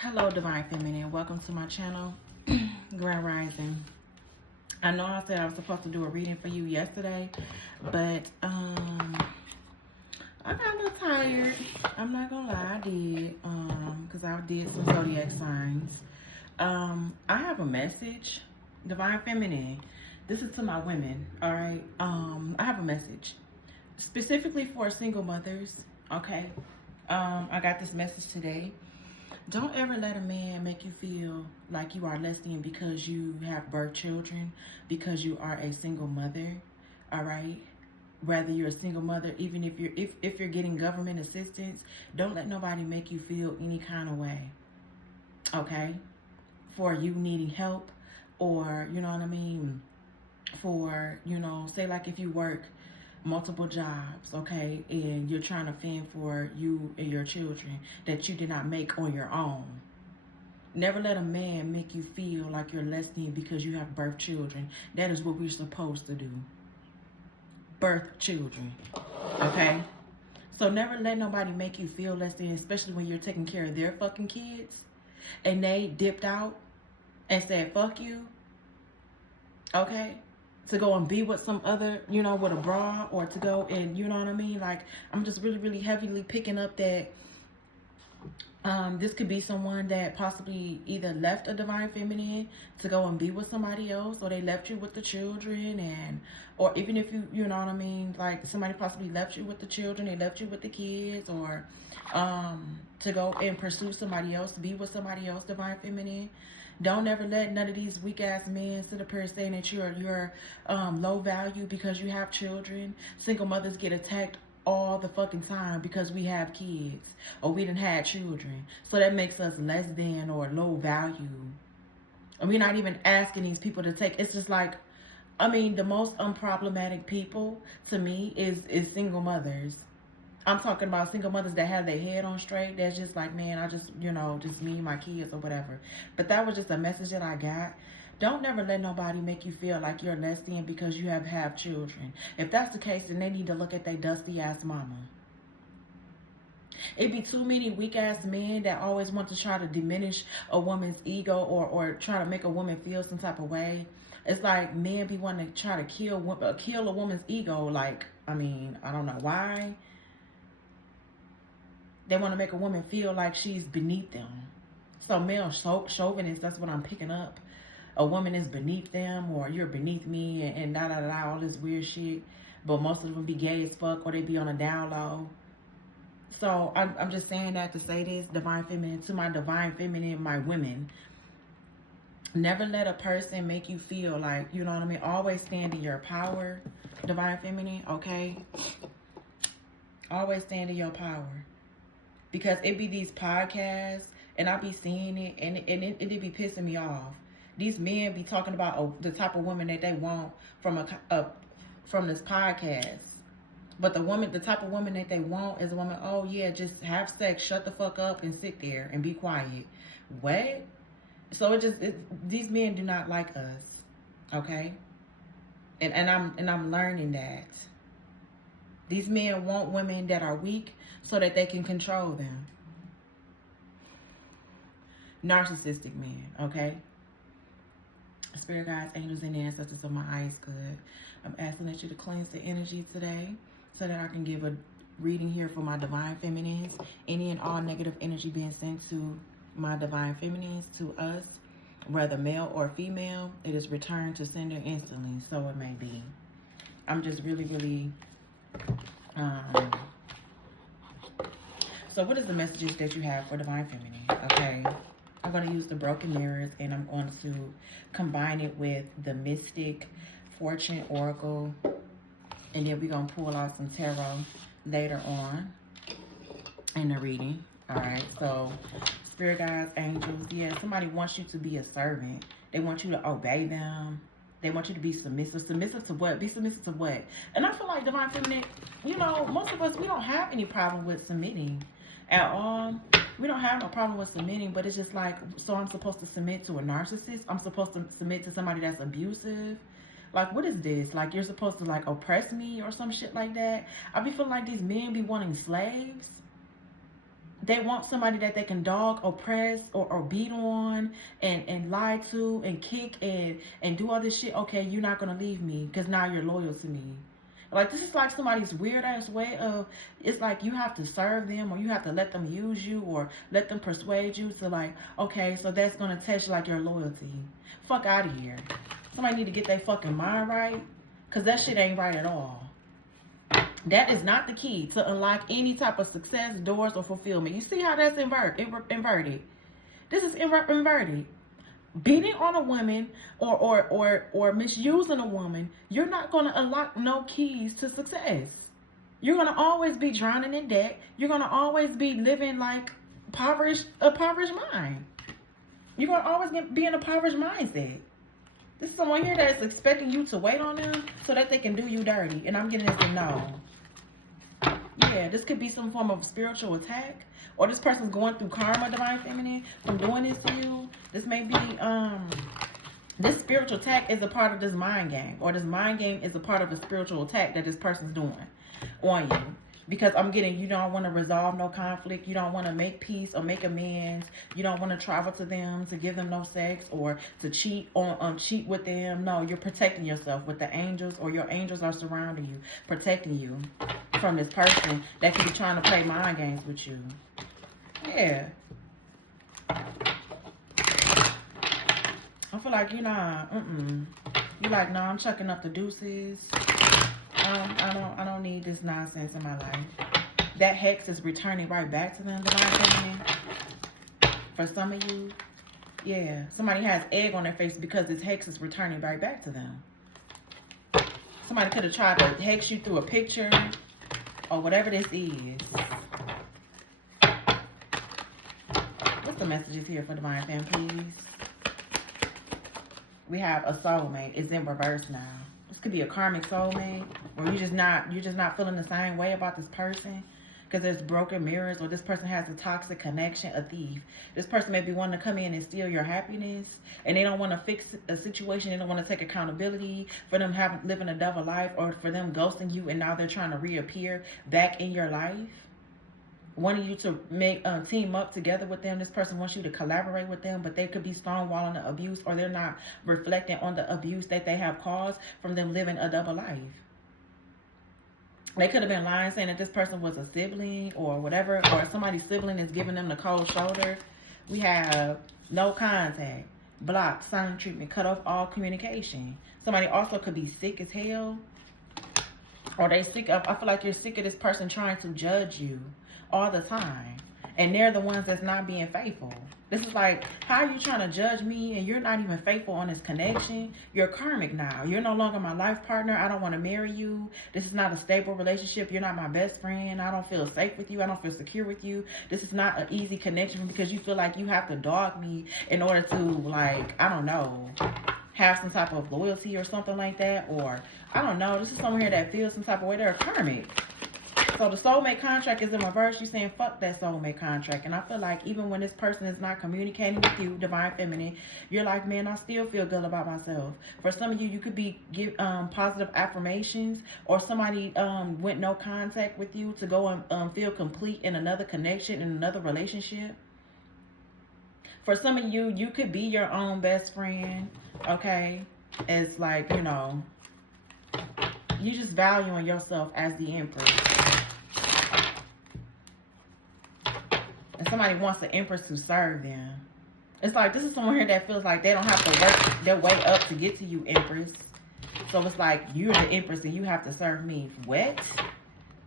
Hello, Divine Feminine. Welcome to my channel, Grand Rising. I know I said I was supposed to do a reading for you yesterday, but I got a little tired. I'm not gonna lie, I did, because I did some zodiac signs. I have a message, Divine Feminine. This is to my women, all right? I have a message specifically for single mothers, okay? I got this message today. Don't ever let a man make you feel like you are less than because you have birth children, because you are a single mother, all right? Whether you're a single mother, even if you're getting government assistance, don't let nobody make you feel any kind of way, okay? For you needing help, or, you know what I mean, for, you know, say like if you work multiple jobs, okay, and you're trying to fend for you and your children that you did not make on your own. Never let a man make you feel like you're less than because you have birth children. That is what we're supposed to do. Birth children, okay? So never let nobody make you feel less than, especially when you're taking care of their fucking kids and they dipped out and said, fuck you, okay? To go and be with some other, you know, with a bra, or to go and, you know what I mean? Like, I'm just really heavily picking up that this could be someone that possibly either left a Divine Feminine to go and be with somebody else, or they left you with the children, and, or even if you know what I mean, like somebody possibly left you with the children, they left you with the kids, or to go and pursue somebody else, to be with somebody else, Divine Feminine. Don't ever let none of these weak ass men sit up here saying that you're low value because you have children. Single mothers get attacked all the fucking time because we have kids or we didn't have children. So that makes us less than or low value. And we're not even asking these people to take. It's just like, I mean, the most unproblematic people to me is single mothers. I'm talking about single mothers that have their head on straight. That's just like, man, I just, you know, just me and my kids or whatever. But that was just a message that I got. Don't never let nobody make you feel like you're less than because you have children. If that's the case, then they need to look at their dusty ass mama. It be too many weak ass men that always want to try to diminish a woman's ego, or try to make a woman feel some type of way. It's like men be wanting to try to kill a woman's ego. Like, I mean, I don't know why. They want to make a woman feel like she's beneath them. So male chauvinists, that's what I'm picking up. A woman is beneath them, or you're beneath me, and da-da-da, all this weird shit. But most of them be gay as fuck, or they be on a down low. So I'm just saying that to say this, Divine Feminine, to my Divine Feminine, my women. Never let a person make you feel like, you know what I mean? Always stand in your power, Divine Feminine, okay? Always stand in your power. Because it be these podcasts, and I be seeing it, and it be pissing me off. These men be talking about the type of woman that they want from this podcast. But the type of woman that they want is a woman, oh yeah, just have sex, shut the fuck up, and sit there and be quiet. What? So these men do not like us, okay? And I'm learning that. These men want women that are weak so that they can control them. Narcissistic men, okay? Spirit guides, angels, and ancestors of my eyes good. I'm asking that you to cleanse the energy today so that I can give a reading here for my Divine Feminines. Any and all negative energy being sent to my Divine Feminines, to us, whether male or female, it is returned to sender instantly, so it may be. I'm just really so what is the messages that you have for Divine Feminine? Okay, I'm going to use the Broken Mirrors, and I'm going to combine it with the Mystic Fortune Oracle, and then we're going to pull out some tarot later on in the reading. All right, so Spirit guides, angels, yeah, somebody wants you to be a servant. They want you to obey them. They want you to be submissive. Submissive to what? Be submissive to what? And I feel like Divine Feminine, you know, most of us, we don't have any problem with submitting at all. We don't have no problem with submitting, but it's just like, so I'm supposed to submit to a narcissist? I'm supposed to submit to somebody that's abusive? Like, what is this? Like, you're supposed to, like, oppress me or some shit like that? I be feeling like these men be wanting slaves. they want somebody that they can dog, oppress, or beat on, and lie to, and kick, and do all this shit. Okay, you're not gonna leave me because now you're loyal to me. Like, this is like somebody's weird ass way of, it's like you have to serve them, or you have to let them use you, or let them persuade you to, like, okay, so that's gonna test like your loyalty. Fuck out of here. Somebody need to get their fucking mind right, because that shit ain't right at all. That is not the key to unlock any type of success, doors, or fulfillment. You see how that's inverted? This is inverted. Beating on a woman or misusing a woman, you're not going to unlock no keys to success. You're going to always be drowning in debt. You're going to always be living like a impoverished mind. You're going to always be in a impoverished mindset. This is someone here that's expecting you to wait on them so that they can do you dirty. And I'm getting this a no. Yeah, this could be some form of spiritual attack. Or this person's going through karma, Divine Feminine, from doing this to you. This may be, this spiritual attack is a part of this mind game. Or this mind game is a part of a spiritual attack that this person's doing on you. Because I'm getting, you don't want to resolve no conflict. You don't want to make peace or make amends. You don't want to travel to them to give them no sex or to cheat with them. No, you're protecting yourself with the angels, or your angels are surrounding you, protecting you from this person that could be trying to play mind games with you. Yeah. I feel like you're not, you're like, no, I'm chucking up the deuces. I don't need this nonsense in my life. That hex is returning right back to them, Divine Feminine. For some of you, yeah, somebody has egg on their face because this hex is returning right back to them. Somebody could have tried to hex you through a picture or whatever this is. What's the messages here for Divine Femme, please? We have a soulmate. It's in reverse now. This could be a karmic soulmate, or you're just not feeling the same way about this person because there's broken mirrors, or this person has a toxic connection, a thief. This person may be wanting to come in and steal your happiness, and they don't want to fix a situation. They don't want to take accountability for them living a double life, or for them ghosting you, and now they're trying to reappear back in your life. Wanting you to make team up together with them. This person wants you to collaborate with them, but they could be stonewalling the abuse, or they're not reflecting on the abuse that they have caused from them living a double life. They could have been lying, saying that this person was a sibling or whatever, or somebody's sibling is giving them the cold shoulder. We have no contact, blocked, silent treatment, cut off all communication. Somebody also could be sick as hell, or they sick of, I feel like you're sick of this person trying to judge you all the time, and they're the ones that's not being faithful. This is like, how are you trying to judge me and you're not even faithful on this connection? You're karmic now. You're no longer my life partner. I don't want to marry you. This is not a stable relationship. You're not my best friend. I don't feel safe with you. I don't feel secure with you. This is not an easy connection because you feel like you have to dog me in order to, like, I don't know, have some type of loyalty or something like that. Or, I don't know, this is someone here that feels some type of way. They're karmic. So the soulmate contract is in reverse. You're saying fuck that soulmate contract. And I feel like even when this person is not communicating with you, Divine Feminine, you're like, man, I still feel good about myself. For some of you, you could be positive affirmations, or somebody went no contact with you to go and feel complete in another connection, in another relationship. For some of you, you could be your own best friend, okay? It's like, you know, you just valuing yourself as the Empress. And somebody wants the Empress to serve them. It's like, this is someone here that feels like they don't have to work their way up to get to you, Empress. So it's like, you're the Empress and you have to serve me. What?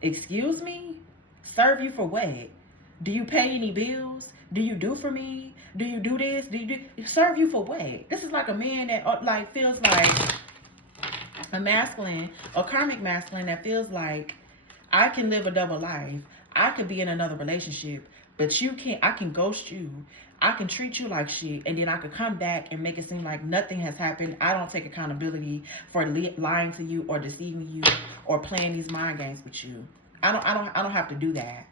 Excuse me? Serve you for what? Do you pay any bills? Do you do for me? Do you do this? Do you do? Serve you for what? This is like a man that like feels like a masculine, a karmic masculine that feels like, I can live a double life. I could be in another relationship, but you can't. I can ghost you. I can treat you like shit, and then I could come back and make it seem like nothing has happened. I don't take accountability for lying to you or deceiving you or playing these mind games with you. I don't have to do that.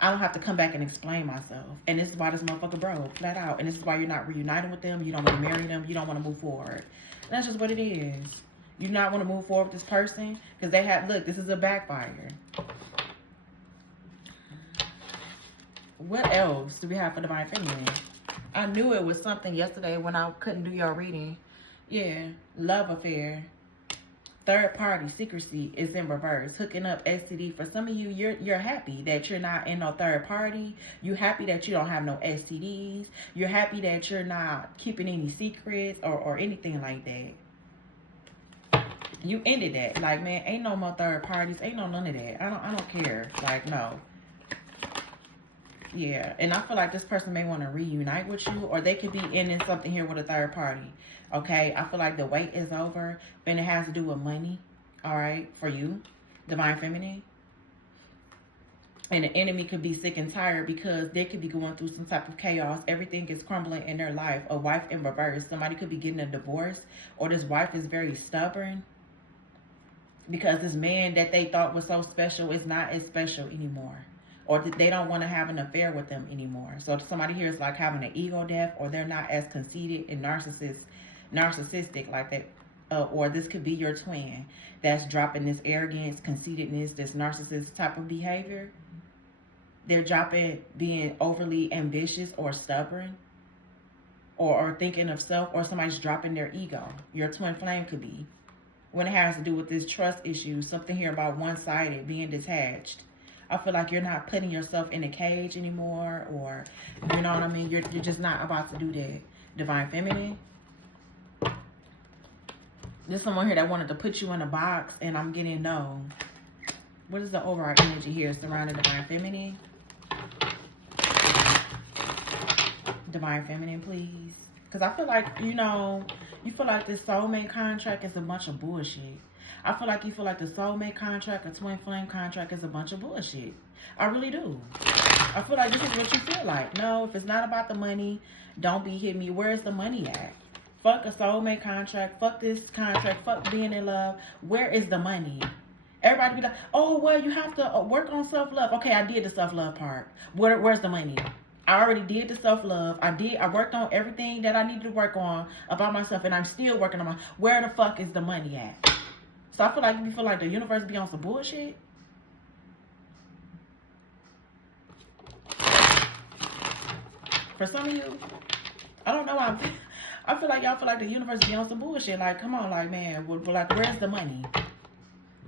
I don't have to come back and explain myself. And this is why this motherfucker broke, flat out. And this is why you're not reuniting with them. You don't want to marry them. You don't want to move forward. And that's just what it is. You do not want to move forward with this person because they have, look, this is a backfire. What else do we have for Divine Feminine? I knew it was something yesterday when I couldn't do your reading. Yeah, love affair. Third party secrecy is in reverse. Hooking up STD. For some of you, you're happy that you're not in no third party. You're happy that you don't have no STDs. You're happy that you're not keeping any secrets or anything like that. You ended that. Like, man, ain't no more third parties. Ain't no none of that. I don't care. Like, no. Yeah, and I feel like this person may want to reunite with you, or they could be in something here with a third party. Okay, I feel like the wait is over, and it has to do with money. All right, for you, Divine Feminine. And the enemy could be sick and tired because they could be going through some type of chaos. Everything is crumbling in their life. A wife in reverse. Somebody could be getting a divorce, or this wife is very stubborn because this man that they thought was so special is not as special anymore. Or they don't want to have an affair with them anymore. So somebody here is like having an ego death, or they're not as conceited and narcissistic like that. Or this could be your twin that's dropping this arrogance, conceitedness, this narcissist type of behavior. They're dropping being overly ambitious or stubborn, or thinking of self, or somebody's dropping their ego. Your twin flame could be. When it has to do with this trust issue, something here about one-sided, being detached. I feel like you're not putting yourself in a cage anymore, or, you know what I mean? You're just not about to do that. Divine Feminine. There's someone here that wanted to put you in a box, and I'm getting no. What is the overall energy here surrounding Divine Feminine? Divine Feminine, please. Because I feel like, you know, you feel like this soulmate contract is a bunch of bullshit. I feel like you feel like the soulmate contract, a twin flame contract is a bunch of bullshit. I really do. I feel like this is what you feel like. No, if it's not about the money, don't be hitting me. Where's the money at? Fuck a soulmate contract. Fuck this contract. Fuck being in love. Where is the money? Everybody be like, oh, well, you have to work on self-love. Okay, I did the self-love part. Where's the money? I already did the self-love. I worked on everything that I needed to work on about myself, and I'm still working on where the fuck is the money at? So I feel like you feel like the universe be on some bullshit. For some of you, I don't know. I feel like y'all feel like the universe be on some bullshit. Like, come on, like, man, like, where's the money?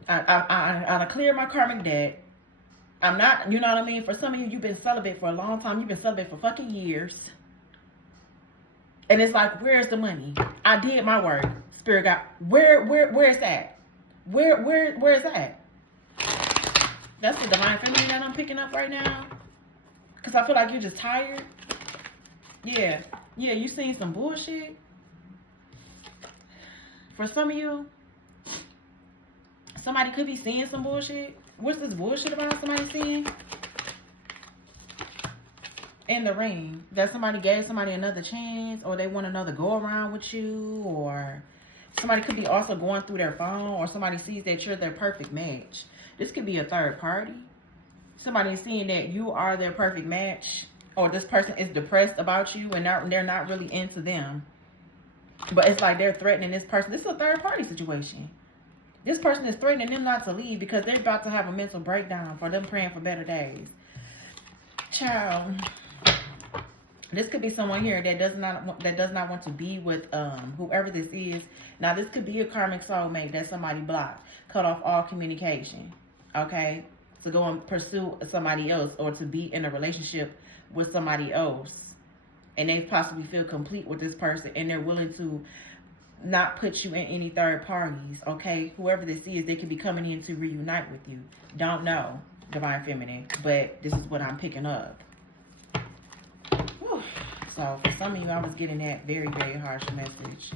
I cleared my karmic debt. I'm not, you know what I mean? For some of you, you've been celibate for a long time. You've been celibate for fucking years. And it's like, where's the money? I did my work. Spirit God, where's that? Where is that? That's the Divine Feminine that I'm picking up right now. Because I feel like you're just tired. Yeah, you seen some bullshit. For some of you, somebody could be seeing some bullshit. What's this bullshit about somebody seeing? In the ring. That somebody gave somebody another chance, or they want another go around with you, or somebody could be also going through their phone, or somebody sees that you're their perfect match. This could be a third party. Somebody is seeing that you are their perfect match, or this person is depressed about you and they're not really into them. But it's like they're threatening this person. This is a third party situation. This person is threatening them not to leave because they're about to have a mental breakdown for them praying for better days. Child, this could be someone here that does not want to be with whoever this is. Now, this could be a karmic soulmate that somebody blocked, cut off all communication. Okay, to go and pursue somebody else, or to be in a relationship with somebody else, and they possibly feel complete with this person, and they're willing to not put you in any third parties. Okay, whoever this is, they could be coming in to reunite with you. Don't know, Divine Feminine, but this is what I'm picking up. Whew. So for some of you, I was getting that very, very harsh message.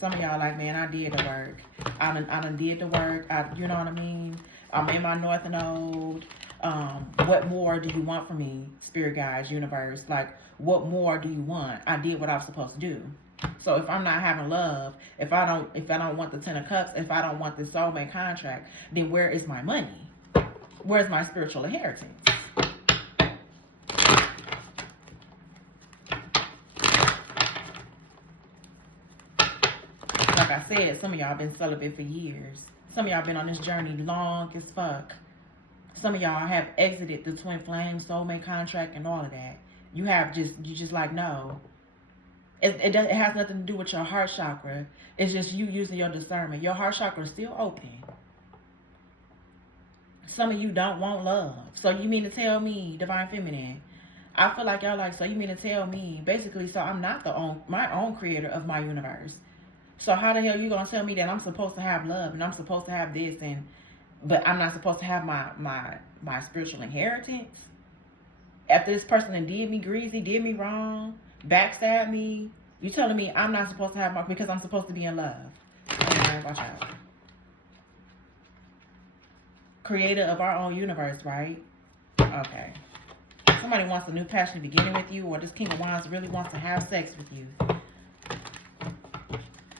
Some of y'all like, man, I did the work. I done did the work. You know what I mean? I'm in my North Node. What more do you want from me, Spirit Guides, Universe? Like, what more do you want? I did what I was supposed to do. So if I'm not having love, if I don't want the Ten of Cups, if I don't want the soulmate contract, then where is my money? Where's my spiritual inheritance? Like I said, some of y'all been celibate for years. Some of y'all been on this journey long as fuck. Some of y'all have exited the twin flame, soulmate contract, and all of that. You just like, no. It has nothing to do with your heart chakra. It's just you using your discernment. Your heart chakra is still open. Some of you don't want love. So you mean to tell me, Divine Feminine, I feel like y'all like, so you mean to tell me, basically, so I'm not my own creator of my universe. So how the hell you gonna tell me that I'm supposed to have love and I'm supposed to have this, but I'm not supposed to have my spiritual inheritance? After this person did me greasy, did me wrong, backstabbed me, you telling me I'm not supposed to have because I'm supposed to be in love? Alright, watch out. Creator of our own universe, right? Okay. Somebody wants a new passionate beginning with you, or this King of Wands really wants to have sex with you.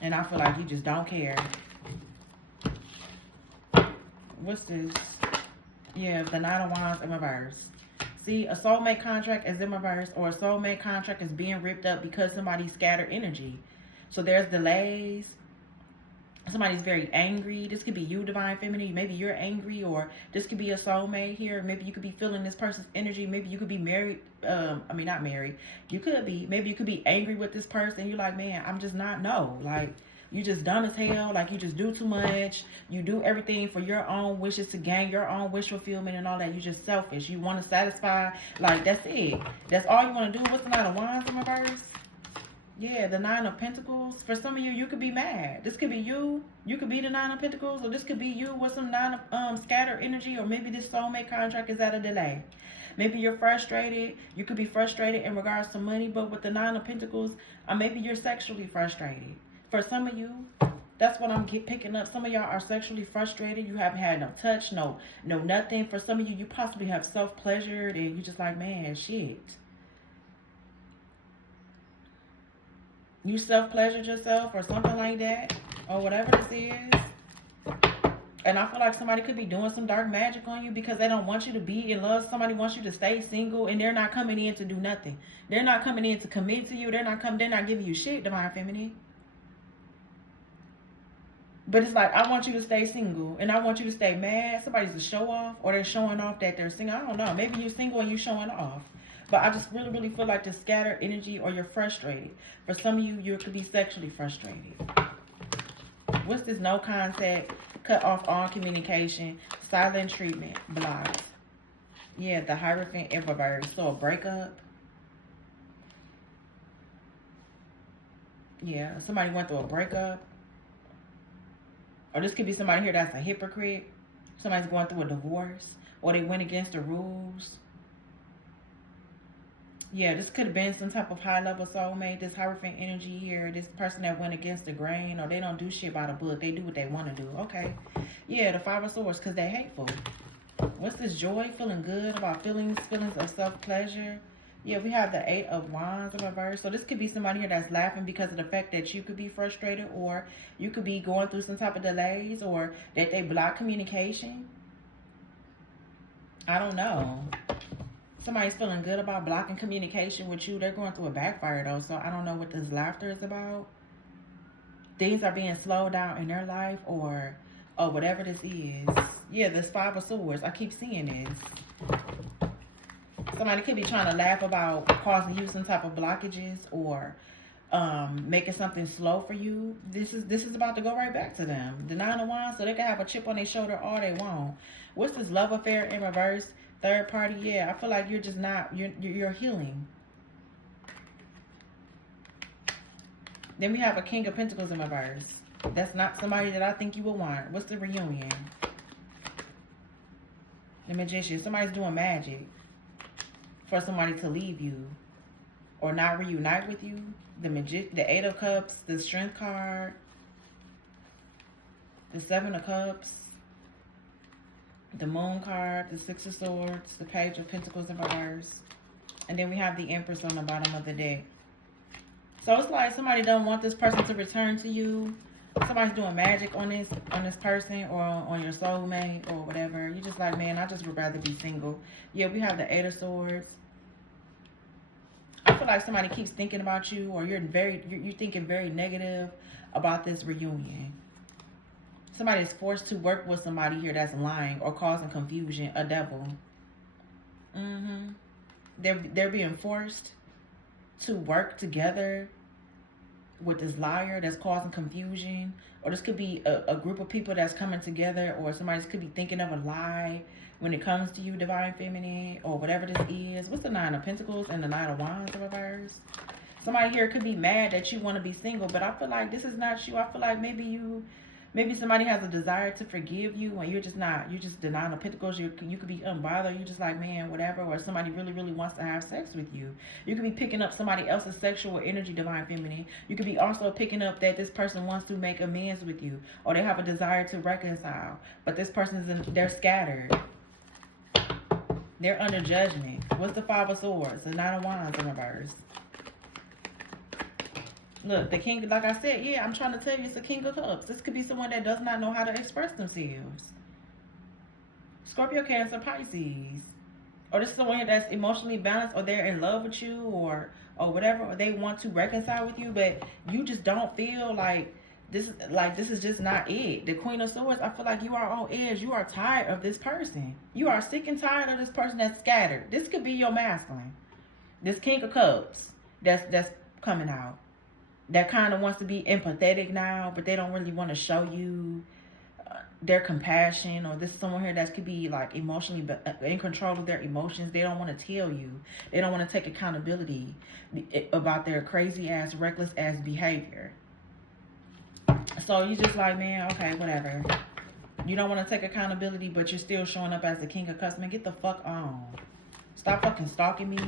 And I feel like you just don't care. What's this? Yeah, the Nine of Wands in reverse. See, a soulmate contract is in reverse, or a soulmate contract is being ripped up because somebody scattered energy. So there's delays. Somebody's very angry. This could be you, Divine Feminine. Maybe you're angry, or this could be a soulmate here. Maybe you could be feeling this person's energy. Maybe you could be married. I mean, not married. You could be. Maybe you could be angry with this person. You're like, man, I'm just not, no. Like, you just dumb as hell. Like, you just do too much. You do everything for your own wishes to gain your own wish fulfillment and all that. You just selfish. You want to satisfy. Like, that's it. That's all you want to do. What's the Nine of Wands in reverse? Yeah, the Nine of Pentacles. For some of you, you could be mad. This could be you. You could be the Nine of Pentacles, or this could be you with some Nine of scattered energy, or maybe this soulmate contract is at a delay. Maybe you're frustrated. You could be frustrated in regards to money, but with the Nine of Pentacles, maybe you're sexually frustrated. For some of you, that's what I'm picking up. Some of y'all are sexually frustrated. You haven't had no touch, no nothing. For some of you, you possibly have self-pleasured, and you just like, man, shit. You self-pleasured yourself or something like that, or whatever this is. And I feel like somebody could be doing some dark magic on you because they don't want you to be in love. Somebody wants you to stay single, and they're not coming in to do nothing. They're not coming in to commit to you. They're not giving you shit, Divine Feminine. But it's like, I want you to stay single, and I want you to stay mad. Somebody's a show off, or they're showing off that they're single. I don't know. Maybe you're single and you're showing off. But I just really feel like the scattered energy, or you're frustrated. For some of you, you could be sexually frustrated. What's this? No contact, cut off all communication, silent treatment, blocked. Yeah, the Hierophant in reverse. So a breakup. Yeah, somebody went through a breakup. Or this could be somebody here that's a hypocrite. Somebody's going through a divorce, or they went against the rules. Yeah, this could have been some type of high-level soulmate. This Hierophant energy here. This person that went against the grain, or they don't do shit by the book. They do what they want to do. Okay. Yeah, the Five of Swords, because they hateful. What's this? Joy, feeling good about feelings of self-pleasure. Yeah, we have the Eight of Wands in reverse. So this could be somebody here that's laughing because of the fact that you could be frustrated, or you could be going through some type of delays, or that they block communication. I don't know. Somebody's feeling good about blocking communication with you. They're going through a backfire, though, so I don't know what this laughter is about. Things are being slowed down in their life, or whatever this is. Yeah, this Five of Swords. I keep seeing this. Somebody could be trying to laugh about causing you some type of blockages, or making something slow for you. This is about to go right back to them. The Nine of Wands, so they can have a chip on their shoulder all they want. What's this? Love affair in reverse. Third party, yeah. I feel like you're just not, you're healing. Then we have a King of Pentacles in reverse. That's not somebody that I think you would want. What's the reunion? The Magician. Somebody's doing magic for somebody to leave you or not reunite with you. The Eight of Cups, the Strength card, the Seven of Cups, the Moon card, the Six of Swords, the Page of Pentacles in reverse, and then we have the Empress on the bottom of the deck. So it's like somebody don't want this person to return to you. Somebody's doing magic on this person, or on your soulmate, or whatever. You're just like, man, I just would rather be single. Yeah, we have the Eight of Swords. I feel like somebody keeps thinking about you, or you're thinking very negative about this reunion. Somebody is forced to work with somebody here that's lying or causing confusion. A devil. They're being forced to work together with this liar that's causing confusion. Or this could be a group of people that's coming together, or somebody could be thinking of a lie when it comes to you, Divine Feminine, or whatever this is. What's the Nine of Pentacles and the Nine of Wands in reverse? Somebody here could be mad that you want to be single, but I feel like this is not you. I feel like maybe somebody has a desire to forgive you, and you're just not. You're just denying the Pentacles. You could be unbothered. You're just like, man, whatever. Or somebody really, really wants to have sex with you. You could be picking up somebody else's sexual energy, Divine Feminine. You could be also picking up that this person wants to make amends with you, or they have a desire to reconcile. But this person they're scattered. They're under judgment. What's the Five of Swords? The Nine of Wands in reverse. Look, the King, like I said, yeah, I'm trying to tell you, it's the King of Cups. This could be someone that does not know how to express themselves. Scorpio, Cancer, Pisces. Or this is someone here that's emotionally balanced, or they're in love with you, or whatever, or they want to reconcile with you, but you just don't feel like this is just not it. The Queen of Swords, I feel like you are on edge. You are tired of this person. You are sick and tired of this person that's scattered. This could be your masculine. This King of Cups that's coming out. That kind of wants to be empathetic now, but they don't really want to show you their compassion. Or this is someone here that could be like emotionally in control of their emotions. They don't want to tell you. They don't want to take accountability about their crazy ass, reckless ass behavior. So you just like, man, okay, whatever. You don't want to take accountability, but you're still showing up as the King of Cups. Man, get the fuck on. Stop fucking stalking me.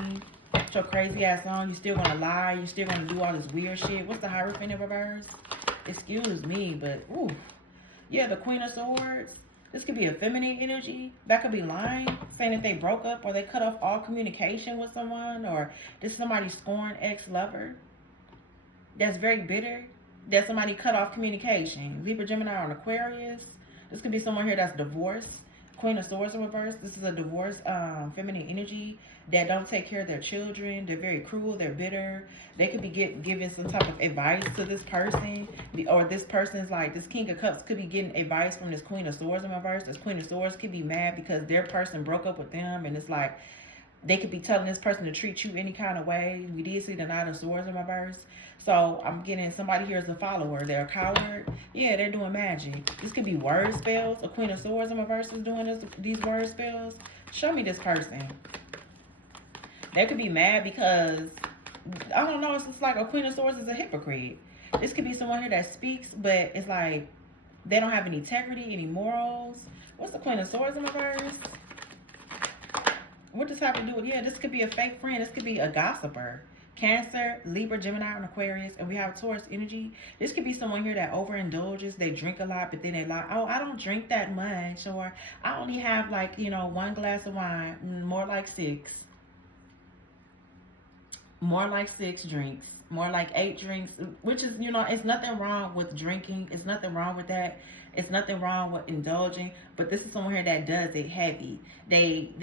Your crazy ass on. You still gonna lie. You still gonna do all this weird shit. What's the Hierophant in reverse? Excuse me, but ooh, yeah, the Queen of Swords. This could be a feminine energy. That could be lying, saying that they broke up or they cut off all communication with someone, or this is somebody's scorned ex-lover that's very bitter. That somebody cut off communication. Libra, Gemini, or Aquarius. This could be someone here that's divorced. Queen of Swords in reverse. This is a divorced feminine energy that don't take care of their children. They're very cruel. They're bitter. They could be giving some type of advice to this person, or this person's like, this King of Cups could be getting advice from this Queen of Swords in reverse. This Queen of Swords could be mad because their person broke up with them, and it's like they could be telling this person to treat you any kind of way. We did see the Knight of Swords in reverse. So I'm getting somebody here as a follower. They're a coward. Yeah, they're doing magic. This could be word spells. A Queen of Swords in reverse is doing these word spells. Show me this person. They could be mad because, I don't know, it's just like a Queen of Swords is a hypocrite. This could be someone here that speaks, but it's like they don't have any integrity, any morals. What's the Queen of Swords in reverse? What does this have to do with? Yeah, this could be a fake friend. This could be a gossiper. Cancer, Libra, Gemini, and Aquarius. And we have Taurus energy. This could be someone here that overindulges. They drink a lot, but then they like, oh, I don't drink that much. Or I only have like, you know, 1 glass of wine. More like 6. More like 6 drinks. More like 8 drinks. Which is, you know, it's nothing wrong with drinking. It's nothing wrong with that. It's nothing wrong with indulging. But this is someone here that does it heavy. And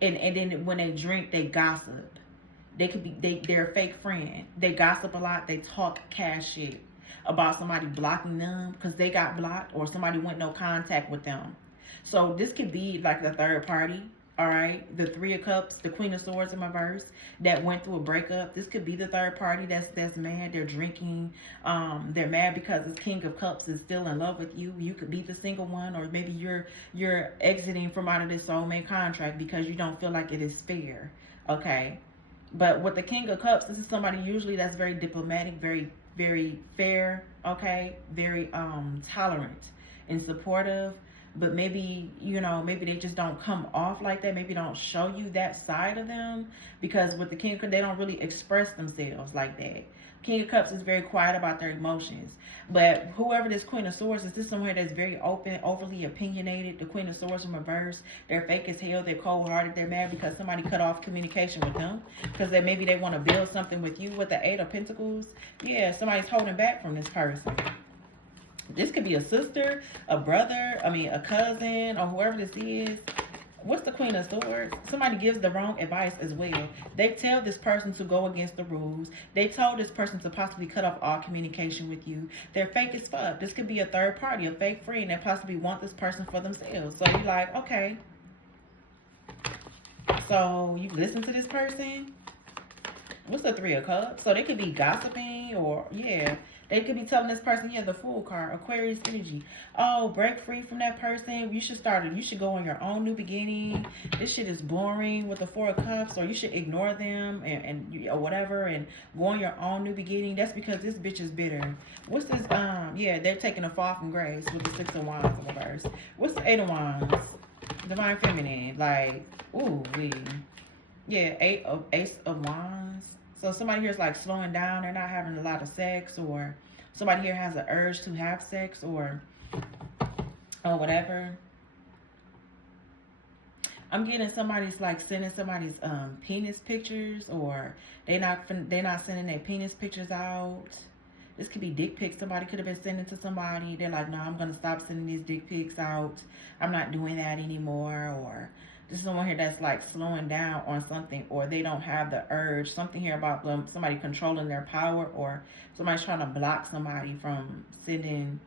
then when they drink, they gossip. They could be they're a fake friend. They gossip a lot. They talk cash shit about somebody blocking them because they got blocked, or somebody went no contact with them. So this could be like the third party. All right, the Three of Cups, the Queen of Swords in my verse, that went through a breakup. This could be the third party that's mad. They're drinking. They're mad because this King of Cups is still in love with you. You could be the single one, or maybe you're exiting from out of this soulmate contract because you don't feel like it is fair. Okay, but with the King of Cups, this is somebody usually that's very diplomatic, very, very fair. Okay, very tolerant and supportive. But maybe, you know, maybe they just don't come off like that. Maybe don't show you that side of them. Because with the King of Cups, they don't really express themselves like that. King of Cups is very quiet about their emotions. But whoever this Queen of Swords is, this somewhere that's very open, overly opinionated. The Queen of Swords in reverse. They're fake as hell. They're cold-hearted. They're mad because somebody cut off communication with them. Because maybe they want to build something with you. With the Eight of Pentacles, yeah, somebody's holding back from this person. This could be a sister, a brother, a cousin, or whoever this is. What's the Queen of Swords? Somebody gives the wrong advice as well. They tell this person to go against the rules. They told this person to possibly cut off all communication with you. They're fake as fuck. This could be a third party, a fake friend that possibly want this person for themselves. So you're like, okay. So you listen to this person. What's the Three of Cups? So they could be gossiping, or yeah, they could be telling this person, yeah, the Fool card, Aquarius energy. Oh, break free from that person. You should go on your own new beginning. This shit is boring with the Four of Cups, or you should ignore them or whatever and go on your own new beginning. That's because this bitch is bitter. What's this? Yeah, they're taking a fall from grace with the Six of Wands in reverse. What's the Eight of Wands? Divine Feminine. Like, ooh, yeah, Ace of Wands. So somebody here is like slowing down. They're not having a lot of sex, or somebody here has an urge to have sex, or whatever. I'm getting somebody's like sending somebody's penis pictures, or they're not sending their penis pictures out. This could be dick pics. Somebody could have been sending to somebody. They're like, no, I'm gonna stop sending these dick pics out. I'm not doing that anymore. Or this is someone here that's like slowing down on something, or they don't have the urge. Something here about them, somebody controlling their power, or somebody's trying to block somebody from sending.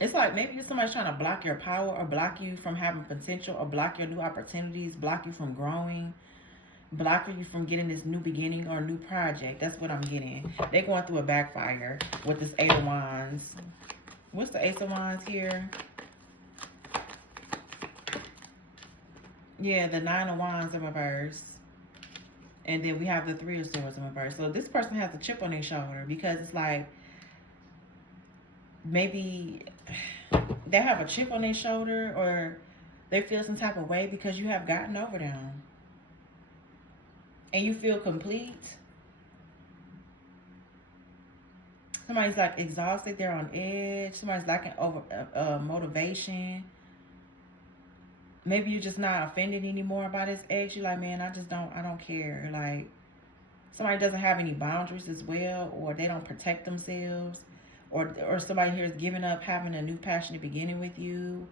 It's like maybe somebody's trying to block your power, or block you from having potential, or block your new opportunities, block you from growing, blocking you from getting this new beginning or new project. That's what I'm getting. They're going through a backfire with this Eight of Wands. What's the Ace of Wands here? Yeah, the Nine of Wands in reverse. And then we have the Three of Swords in reverse. So this person has a chip on their shoulder, because it's like maybe they have a chip on their shoulder, or they feel some type of way because you have gotten over them. And you feel complete. Somebody's like exhausted. They're on edge. Somebody's lacking over motivation. Maybe you're just not offended anymore by this ex. You're like, man, I don't care. Like, somebody doesn't have any boundaries as well, or they don't protect themselves, or somebody here is giving up having a new passionate beginning with you.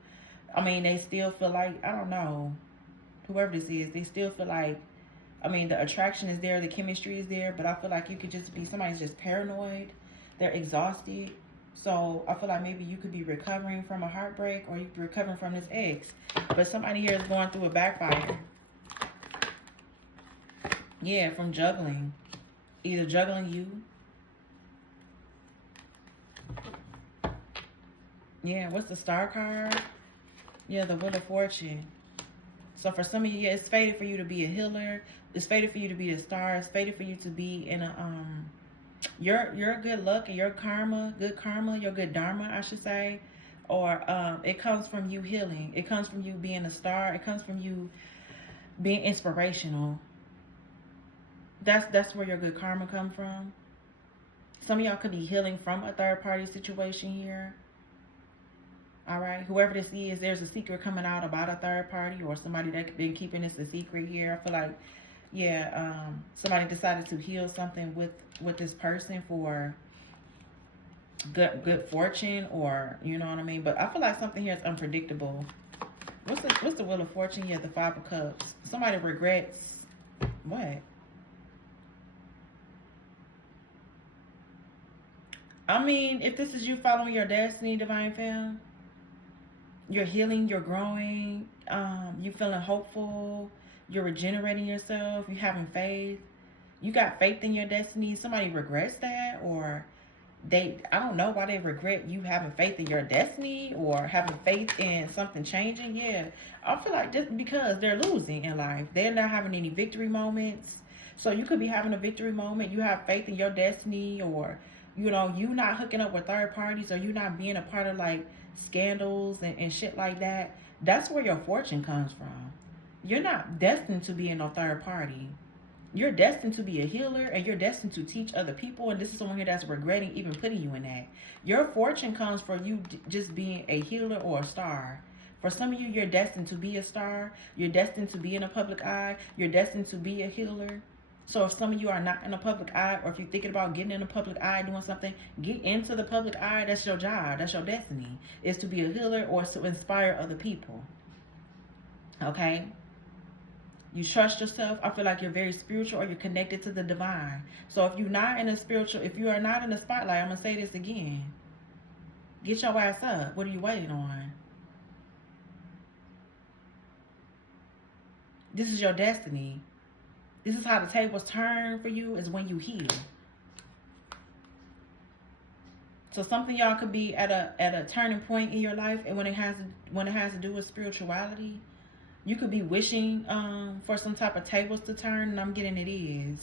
I mean, they still feel like, I don't know, whoever this is, they still feel like, I mean, the attraction is there, the chemistry is there, but I feel like you could just be, somebody's just paranoid. They're exhausted. So I feel like maybe you could be recovering from a heartbreak, or you could be recovering from this ex. But somebody here is going through a backfire. Yeah, from juggling. Either juggling you. Yeah, what's the Star card? Yeah, the Wheel of Fortune. So for some of you, yeah, it's fated for you to be a healer. It's fated for you to be a star. It's fated for you to be in a your good luck and your karma, your good dharma, I should say. Or it comes from you healing. It comes from you being a star. It comes from you being inspirational. That's where your good karma comes from. Some of y'all could be healing from a third party situation here. All right, whoever this is, there's a secret coming out about a third party, or somebody that's been keeping this a secret here. I feel like, yeah, somebody decided to heal something with this person for good fortune, or you know what I mean. But I feel like something here is unpredictable. What's the Wheel of Fortune? Yeah, the Five of Cups. Somebody regrets what? I mean, if this is you following your destiny, Divine Femme, you're healing, you're growing, you're feeling hopeful, you're regenerating yourself, you're having faith, you got faith in your destiny. Somebody regrets that, or I don't know why they regret you having faith in your destiny, or having faith in something changing. Yeah, I feel like just because they're losing in life, they're not having any victory moments. So you could be having a victory moment, you have faith in your destiny, or you know, you not hooking up with third parties, or you not being a part of like scandals and shit like that. That's where your fortune comes from. You're not destined to be in a third party. You're destined to be a healer, and you're destined to teach other people. And this is someone here that's regretting even putting you in that. Your fortune comes for you just being a healer or a star. For some of you, you're destined to be a star. You're destined to be in a public eye. You're destined to be a healer. So if some of you are not in a public eye, or if you're thinking about getting in a public eye, doing something, get into the public eye. That's your job. That's your destiny, is to be a healer or to inspire other people. Okay? You trust yourself. I feel like you're very spiritual, or you're connected to the divine. So if you're not in a spiritual, if you are not in the spotlight, I'm going to say this again. Get your ass up. What are you waiting on? This is your destiny. This is how the tables turn for you, is when you heal. So something y'all could be at a turning point in your life, and when it has to do with spirituality, you could be wishing for some type of tables to turn, and I'm getting it is.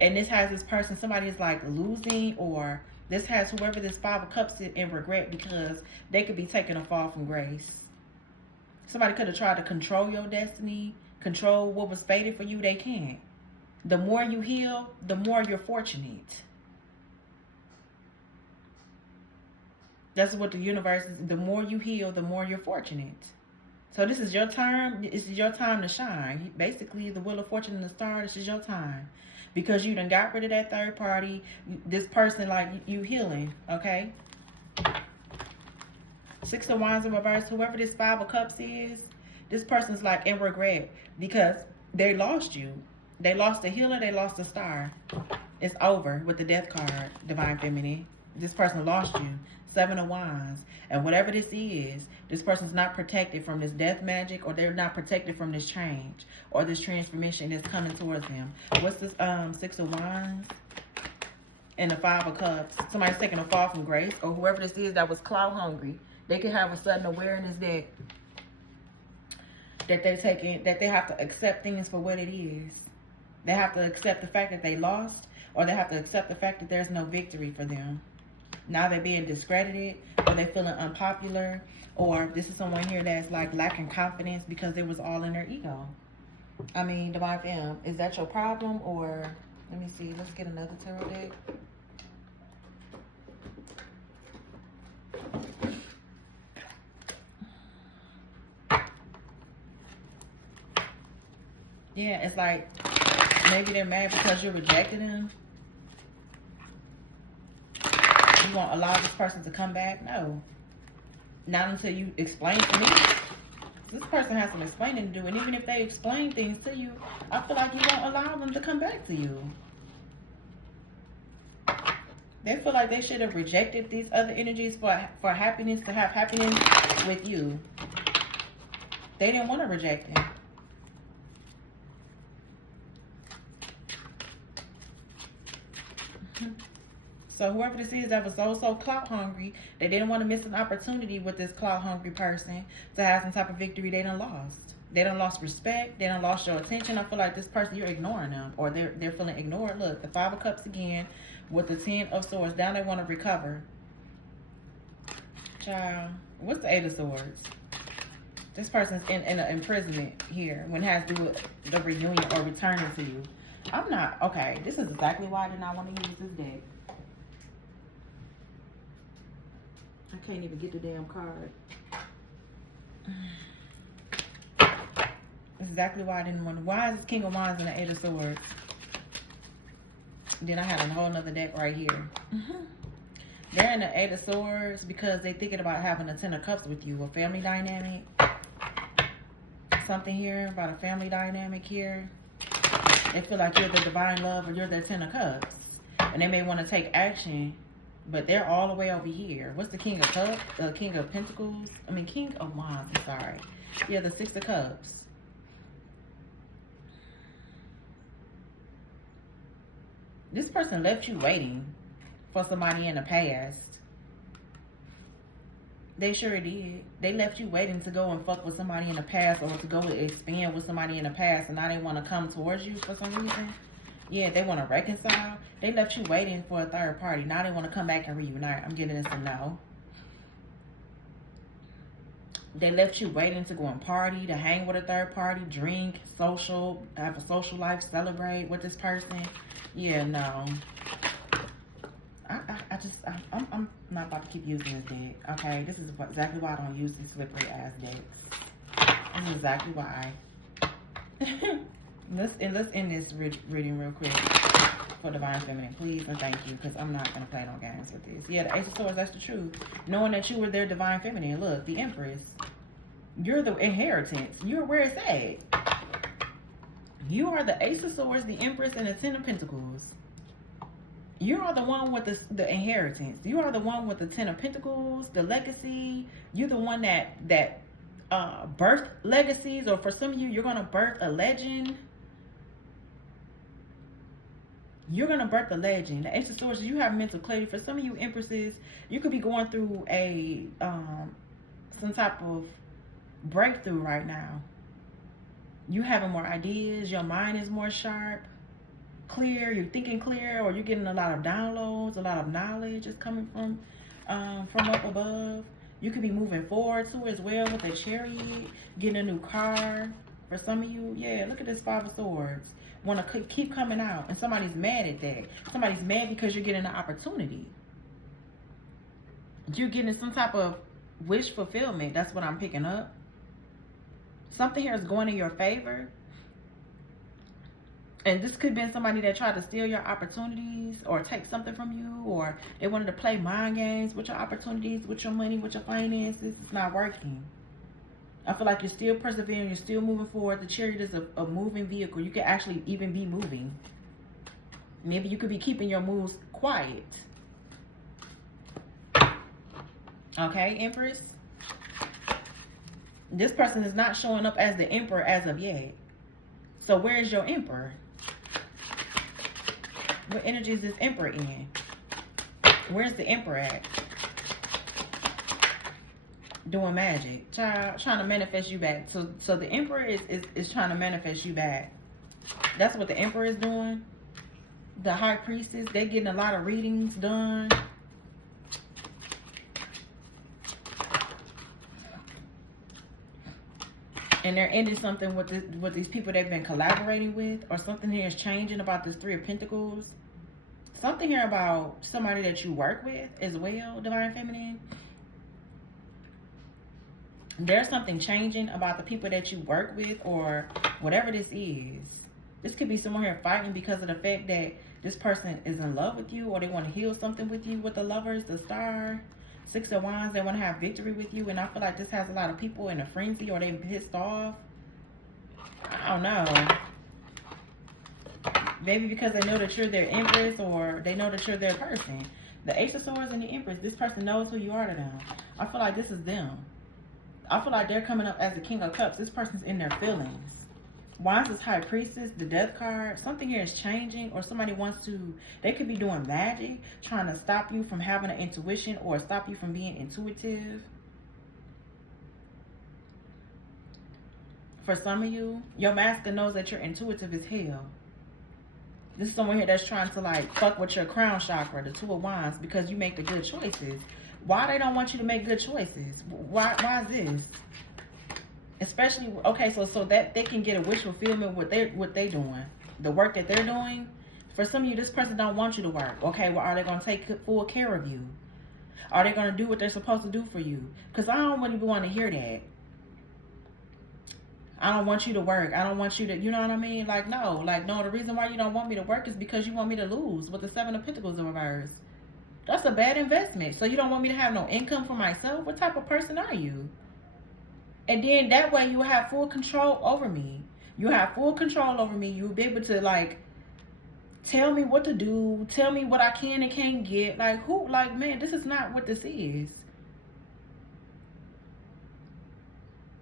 And this has this person, somebody is like losing, or this has whoever this Five of Cups is in regret, because they could be taking a fall from grace. Somebody could have tried to control your destiny, control what was fated for you. They can't. The more you heal, the more you're fortunate. That's what the universe is. The more you heal, the more you're fortunate. So this is your time. This is your time to shine. Basically, the wheel of fortune and the star, this is your time. Because you done got rid of that third party. This person, like, you healing, okay? Six of Wands in reverse. Whoever this Five of Cups is, this person's like in regret because they lost you. They lost the healer. They lost the star. It's over with the Death card, Divine Feminine. This person lost you. Seven of Wands. And whatever this is, this person's not protected from this death magic, or they're not protected from this change or this transformation that's coming towards them. What's this Six of Wands and the Five of Cups? Somebody's taking a fall from grace, or whoever this is that was clout hungry. They can have a sudden awareness that they have to accept things for what it is. They have to accept the fact that they lost, or they have to accept the fact that there's no victory for them. Now they're being discredited, or they're feeling unpopular, or this is someone here that's like lacking confidence because it was all in their ego. I mean, Divine Femme, is that your problem? Or let me see, let's get another tarot deck. Yeah, it's like maybe they're mad because you rejected them. You won't allow this person to come back? No. Not until you explain to me. This person has some explaining to do. And even if they explain things to you, I feel like you won't allow them to come back to you. They feel like they should have rejected these other energies for happiness, to have happiness with you. They didn't want to reject them. So whoever this is that was so clout hungry, they didn't want to miss an opportunity with this clout hungry person to have some type of victory. They done lost. They done lost respect. They done lost your attention. I feel like this person, you're ignoring them, or they're feeling ignored. Look, the Five of Cups again with the Ten of Swords. Now they want to recover. Child, what's the Eight of Swords? This person's in an imprisonment here when it has to do with the reunion or returning to you. I'm not, okay, this is exactly why I did not want to use this deck. I can't even get the damn card. Exactly why I didn't want to. Why is this King of Wands and the Eight of Swords? Then I had a whole nother deck right here. They're in the Eight of Swords because they're thinking about having a Ten of Cups with you. A family dynamic. Something here about a family dynamic here. They feel like you're the divine love, or you're their Ten of Cups. And they may want to take action, but they're all the way over here. What's the King of Cups? The King of Pentacles? I mean, King of Wands, I'm sorry. Yeah, the Six of Cups. This person left you waiting for somebody in the past. They sure did. They left you waiting to go and fuck with somebody in the past, or to go and expand with somebody in the past, and now they want to come towards you for some reason. Yeah, they want to reconcile. They left you waiting for a third party. Now they want to come back and reunite. I'm getting this a no. They left you waiting to go and party, to hang with a third party, drink, social, have a social life, celebrate with this person. Yeah, no. I'm not about to keep using this deck. Okay, this is exactly why I don't use these slippery ass decks. This is exactly why. Let's end this reading real quick for Divine Feminine, please and thank you, because I'm not gonna play no games with this. Yeah, the Ace of Swords, that's the truth. Knowing that you were their Divine Feminine. Look, the Empress. You're the inheritance. You're where it's at. You are the Ace of Swords, the Empress, and the Ten of Pentacles. You are the one with the inheritance. You are the one with the Ten of Pentacles, the legacy. You're the one that birthed legacies, or for some of you, you're going to birth a legend. You're going to birth a legend. The Ace of Swords, you have mental clarity. For some of you Empresses, you could be going through a some type of breakthrough right now. You having more ideas. Your mind is more sharp, clear. You're thinking clear, or you're getting a lot of downloads. A lot of knowledge is coming from up above. You could be moving forward too as well with a Chariot, getting a new car. For some of you, yeah, look at this Five of Swords. Want to keep coming out, and somebody's mad at that. Somebody's mad because you're getting an opportunity. You're getting some type of wish fulfillment. That's what I'm picking up. Something here is going in your favor. And this could have been somebody that tried to steal your opportunities or take something from you, or they wanted to play mind games with your opportunities, with your money, with your finances. It's not working. I feel like you're still persevering. You're still moving forward. The Chariot is a moving vehicle. You could actually even be moving. Maybe you could be keeping your moves quiet. Okay, Empress? This person is not showing up as the Emperor as of yet. So where is your Emperor? What energy is this Emperor in? Where's the Emperor at? Doing magic. Child, trying to manifest you back. So the Emperor is trying to manifest you back. That's what the Emperor is doing. The High Priestess, they're getting a lot of readings done. And they're ending something with these people they've been collaborating with. Or something here is changing about this Three of Pentacles. Something here about somebody that you work with as well, Divine Feminine. There's something changing about the people that you work with, or whatever this is. This could be someone here fighting because of the fact that this person is in love with you, or they want to heal something with you with the Lovers, the Star. Six of Wands, they want to have victory with you. And I feel like this has a lot of people in a frenzy, or they pissed off. I don't know. Maybe because they know that you're their Empress, or they know that you're their person. The Ace of Swords and the Empress, this person knows who you are to them. I feel like this is them. I feel like they're coming up as the King of Cups. This person's in their feelings. Wands is High Priestess, the Death card. Something here is changing, or somebody wants to, they could be doing magic, trying to stop you from having an intuition, or stop you from being intuitive. For some of you, your master knows that you're intuitive as hell. This is someone here that's trying to like fuck with your crown chakra, the Two of Wands, because you make the good choices. Why they don't want you to make good choices? Why is this? Especially, okay, so that they can get a wish fulfillment what they doing, the work that they're doing. For some of you, this person don't want you to work. Okay, well, are they gonna take full care of you? Are they gonna do what they're supposed to do for you? Because I don't really want to hear that. I don't want you to work. I don't want you to, you know what I mean? Like, no. The reason why you don't want me to work is because you want me to lose with the Seven of Pentacles in reverse. That's a bad investment. So you don't want me to have no income for myself? What type of person are you? And then that way you will have full control over me. You have full control over me. You'll be able to like tell me what to do. Tell me what I can and can't get. Like who? Like, man, this is not what this is.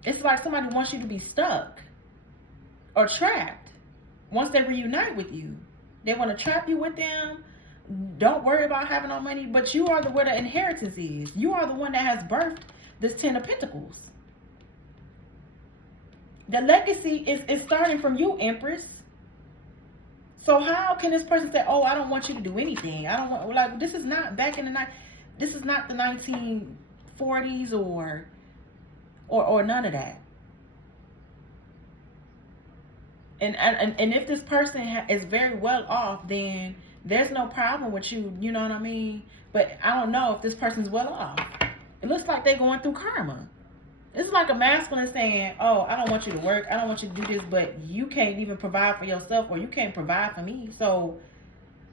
It's like somebody wants you to be stuck or trapped once they reunite with you. They want to trap you with them. Don't worry about having no money, but you are where the inheritance is. You are the one that has birthed this Ten of Pentacles. The legacy is starting from you, Empress. So how can this person say, oh, I don't want you to do anything. I don't want, like, this is not back in the night. This is not the 1940s or none of that. And if this person is very well off, then there's no problem with you. You know what I mean? But I don't know if this person's well off. It looks like they're going through karma. It's like a masculine saying, oh, I don't want you to work. I don't want you to do this, but you can't even provide for yourself, or you can't provide for me. So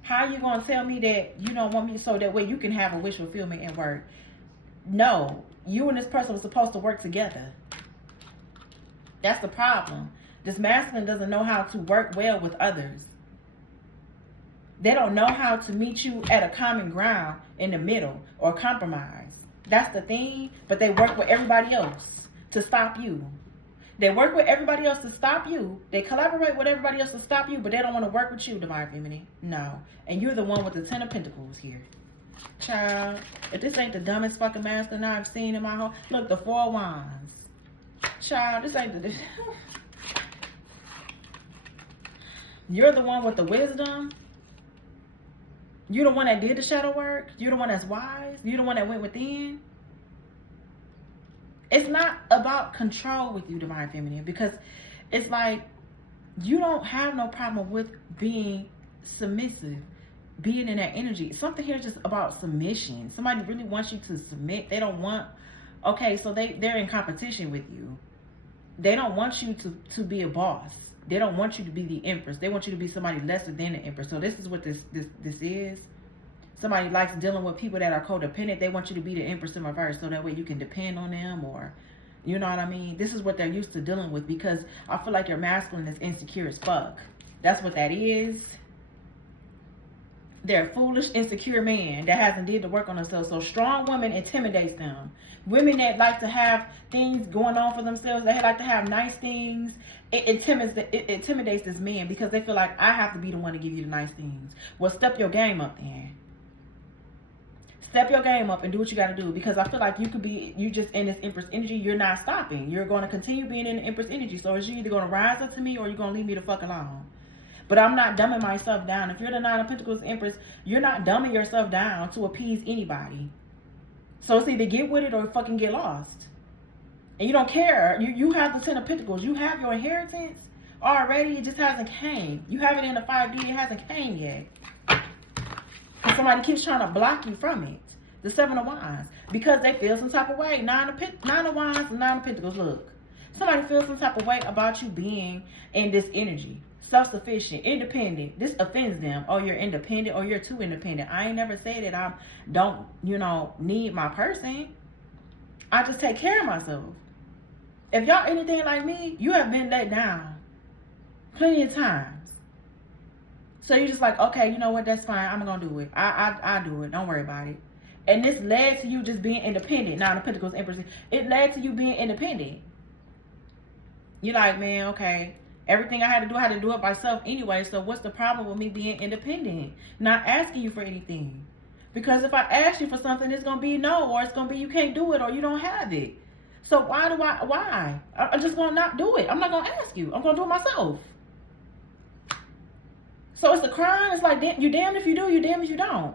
how are you going to tell me that you don't want me so that way you can have a wish fulfillment and work? No, you and this person were supposed to work together. That's the problem. This masculine doesn't know how to work well with others. They don't know how to meet you at a common ground in the middle or compromise. That's the thing. But they work with everybody else to stop you. They work with everybody else to stop you. They collaborate with everybody else to stop you, but they don't want to work with you, Divine Feminine. No. And you're the one with the 10 of Pentacles here. Child, if this ain't the dumbest fucking masculine I've seen in my whole... Look, the 4 of Wands. Child, this ain't the... You're the one with the wisdom. You're the one that did the shadow work. You're the one that's wise. You're the one that went within. It's not about control with you, Divine Feminine, because it's like you don't have no problem with being submissive, being in that energy. Something here is just about submission. Somebody really wants you to submit. They don't want... Okay, so they're in competition with you. They don't want you to be a boss. They don't want you to be the Empress. They want you to be somebody lesser than the Empress. So this is what this is. Somebody likes dealing with people that are codependent. They want you to be the Empress in reverse, so that way you can depend on them, or, you know what I mean? This is what they're used to dealing with, because I feel like your masculine is insecure as fuck. That's what that is. They're a foolish, insecure man that hasn't did the work on themselves. So strong women intimidates them. Women that like to have things going on for themselves, they like to have nice things, it intimidates this man, because they feel like, I have to be the one to give you the nice things. Well, step your game up then. Step your game up and do what you got to do, because I feel like you just in this Empress energy. You're not stopping. You're going to continue being in the Empress energy. So it's you either going to rise up to me, or you're going to leave me the fuck alone. But I'm not dumbing myself down. If you're the 9 of Pentacles Empress, you're not dumbing yourself down to appease anybody. So it's either get with it or fucking get lost. And you don't care. You have the 10 of Pentacles. You have your inheritance already. It just hasn't came. You have it in the 5D. It hasn't came yet. And somebody keeps trying to block you from it. The 7 of Wands. Because they feel some type of way. 9 of Wands and 9 of Pentacles. Look. Somebody feels some type of way about you being in this energy. Self-sufficient, independent. This offends them. Oh, you're independent, or you're too independent. I ain't never said that I don't, need my person. I just take care of myself. If y'all anything like me, you have been let down plenty of times. So you're just like, okay, you know what, that's fine. I'm gonna do it. I do it. Don't worry about it. And this led to you just being independent. Now, the Pentacles Empress, it led to you being independent. You're like, man, okay. Everything I had to do it myself anyway. So what's the problem with me being independent? Not asking you for anything. Because if I ask you for something, it's going to be no. Or it's going to be you can't do it, or you don't have it. So why? I'm just going to not do it. I'm not going to ask you. I'm going to do it myself. So it's a crime. It's like, you damned if you do, you damned if you don't.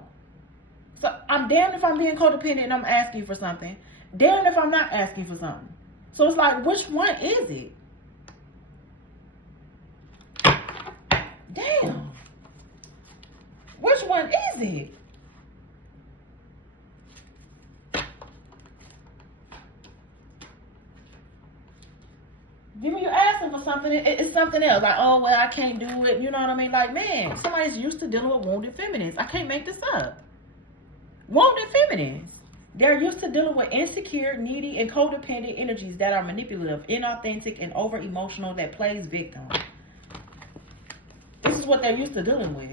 So I'm damned if I'm being codependent and I'm asking you for something. Damned if I'm not asking for something. So it's like, which one is it? Damn. Which one is it? When you asking for something, it's something else. Like, oh, well, I can't do it. You know what I mean? Like, man, somebody's used to dealing with wounded feminines. I can't make this up. Wounded feminines. They're used to dealing with insecure, needy, and codependent energies that are manipulative, inauthentic, and over-emotional, that plays victim. This is what they're used to dealing with.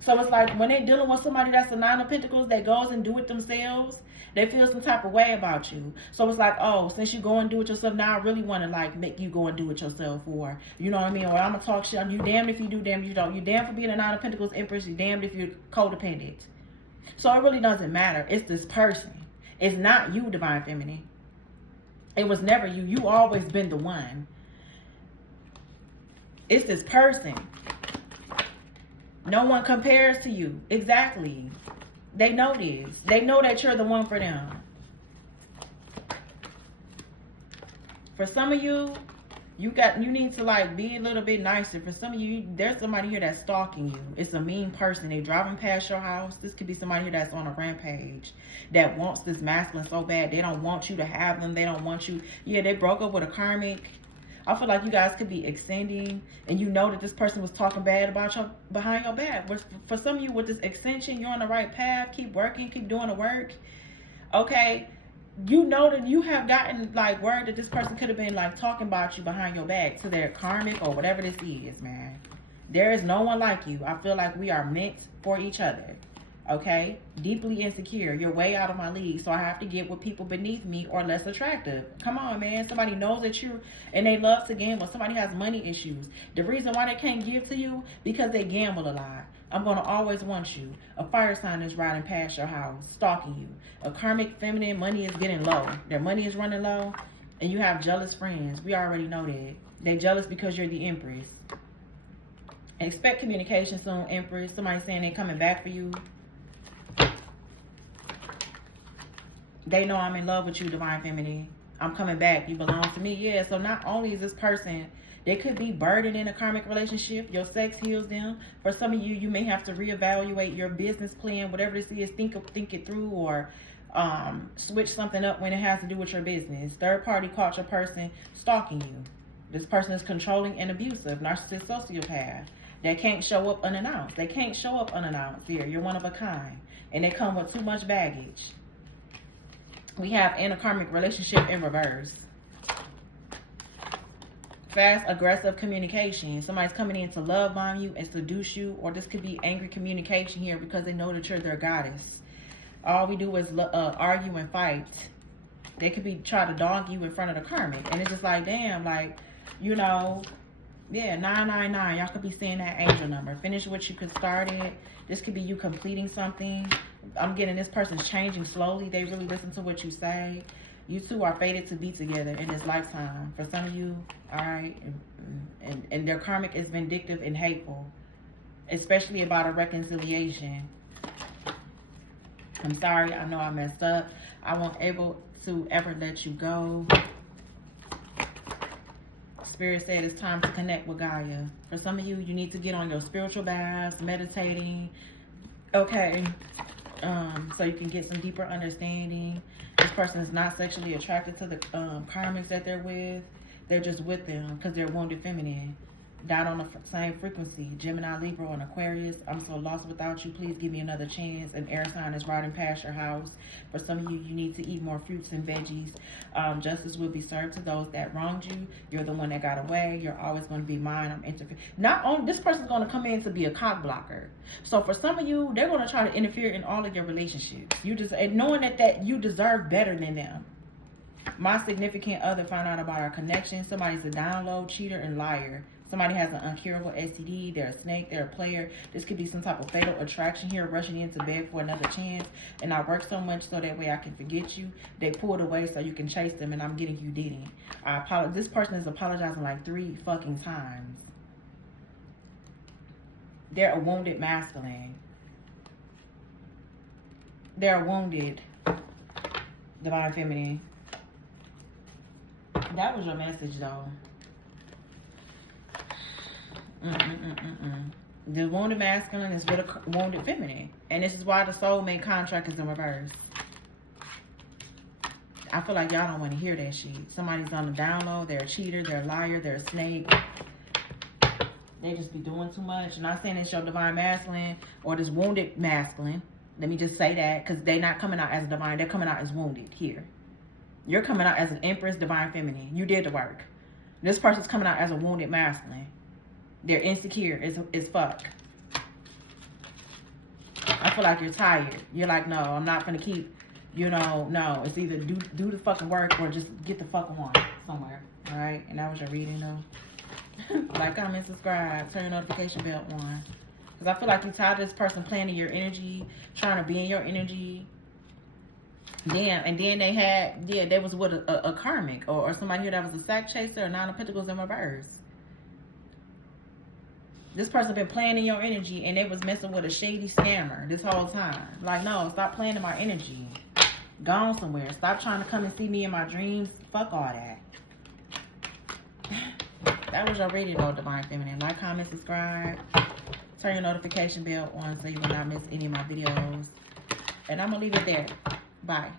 So it's like when they're dealing with somebody that's the 9 of Pentacles that goes and do it themselves, they feel some type of way about you. So it's like, oh, since you go and do it yourself, now I really want to like make you go and do it yourself, or you know what I mean? Or I'm gonna talk shit. You damned if you do, damned if you don't. You damned for being a 9 of Pentacles Empress. You damned if you're codependent. So it really doesn't matter. It's this person. It's not you, Divine Feminine. It was never you. You always been the one. It's this person. No one compares to you. Exactly. They know this. They know that you're the one for them. For some of you, you need to like be a little bit nicer. For some of you, there's somebody here that's stalking you. It's a mean person. They're driving past your house. This could be somebody here that's on a rampage that wants this masculine so bad. They don't want you to have them. They don't want you. Yeah, they broke up with a karmic. I feel like you guys could be extending, and you know that this person was talking bad about you behind your back. For some of you with this extension, you're on the right path. Keep working, keep doing the work. Okay, you know that you have gotten like word that this person could have been like talking about you behind your back to their karmic or whatever this is, man. There is no one like you. I feel like we are meant for each other. Okay? Deeply insecure. You're way out of my league, so I have to get with people beneath me or less attractive. Come on, man. Somebody knows that you and they love to gamble. Somebody has money issues. The reason why they can't give to you, because they gamble a lot. I'm going to always want you. A fire sign is riding past your house, stalking you. A karmic feminine, money is getting low. Their money is running low, and you have jealous friends. We already know that. They're jealous because you're the Empress. Expect communication soon, Empress. Somebody saying they're coming back for you. They know I'm in love with you, Divine Feminine. I'm coming back. You belong to me. Yeah, so not only is this person, they could be burdened in a karmic relationship. Your sex heals them. For some of you, you may have to reevaluate your business plan, whatever this is. Think it through, or switch something up when it has to do with your business. Third party caught your person stalking you. This person is controlling and abusive, narcissistic, sociopath. They can't show up unannounced. They can't show up unannounced here. You're one of a kind. And they come with too much baggage. We have in a karmic relationship in reverse. Fast, aggressive communication. Somebody's coming in to love bomb you and seduce you. Or this could be angry communication here because they know that you're their goddess. All we do is argue and fight. They could be trying to dog you in front of the karmic. And it's just like, damn, like, you know, yeah, 999. Y'all could be seeing that angel number. Finish what you could start it. This could be you completing something. I'm getting this person's changing slowly. They really listen to what you say. You two are fated to be together in this lifetime. For some of you, all right, and their karmic is vindictive and hateful, especially about a reconciliation. I'm sorry, I know I messed up. I won't able to ever let you go. Spirit said it's time to connect with Gaia. For some of you, you need to get on your spiritual baths, meditating, okay, so you can get some deeper understanding. This person is not sexually attracted to the karmics that they're with. They're just with them because they're wounded feminine. Not on the same frequency. Gemini, Libra, and Aquarius. I'm so lost without you. Please give me another chance. An air sign is riding past your house. For some of you, you need to eat more fruits and veggies. Justice will be served to those that wronged you. You're the one that got away. You're always going to be mine. I'm interfering. Not only this person's going to come in to be a cock blocker. So for some of you, they're going to try to interfere in all of your relationships. You just, and knowing that you deserve better than them. My significant other found out about our connection. Somebody's a download, cheater, and liar. Somebody has an uncurable STD. They're a snake. They're a player. This could be some type of fatal attraction here, rushing into bed for another chance. And I work so much so that way I can forget you. They pulled away so you can chase them, and I'm getting you didn't. I apologize. This person is apologizing like 3 fucking times. They're a wounded masculine. They're wounded divine feminine. That was your message, though. The wounded masculine is with a wounded feminine. And this is why the soulmate contract is in reverse. I feel like y'all don't want to hear that shit. Somebody's on the download. They're a cheater. They're a liar. They're a snake. They just be doing too much. Not saying it's your divine masculine or this wounded masculine. Let me just say that, because they're not coming out as a divine. They're coming out as wounded here. You're coming out as an Empress, divine feminine. You did the work. This person's coming out as a wounded masculine. They're insecure as fuck. I feel like you're tired. You're like, no, I'm not going to keep, you know, no. It's either do the fucking work or just get the fuck on somewhere. All right? And that was your reading, though. Like, comment, subscribe. Turn your notification bell on. Because I feel like you're tired of this person playing in your energy, trying to be in your energy. Damn, and then they had, yeah, they was with a karmic or somebody here that was a sack chaser or 9 of Pentacles in reverse. This person been playing in your energy and they was messing with a shady scammer this whole time. Like, no, stop playing in my energy. Gone somewhere. Stop trying to come and see me in my dreams. Fuck all that. That was your reading, though, divine feminine. Like, comment, subscribe. Turn your notification bell on so you will not miss any of my videos. And I'm going to leave it there. Bye.